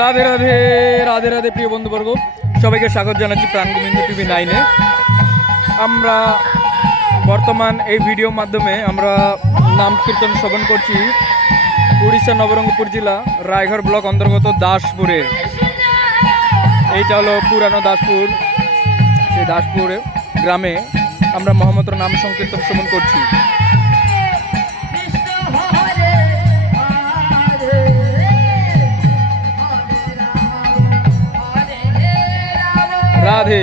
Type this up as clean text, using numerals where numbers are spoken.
রাধে রাধে রাধে রাধে প্রিয় বন্ধুবর্গ, সবাইকে স্বাগত জানাচ্ছি প্রাণগোবিন্দ টিভি 9-এ। আমরা বর্তমান এই ভিডিওর মাধ্যমে আমরা নাম কীর্তন শ্রবণ করছি উড়িষ্যা নবরঙ্গপুর জেলা রায়ঘর ব্লক অন্তর্গত দাসপুরের। এইটা হলো পুরানো দাসপুর। সেই দাসপুর গ্রামে আমরা মহামন্ত্র নাম সংকীর্তন শ্রবণ করছি। রাধে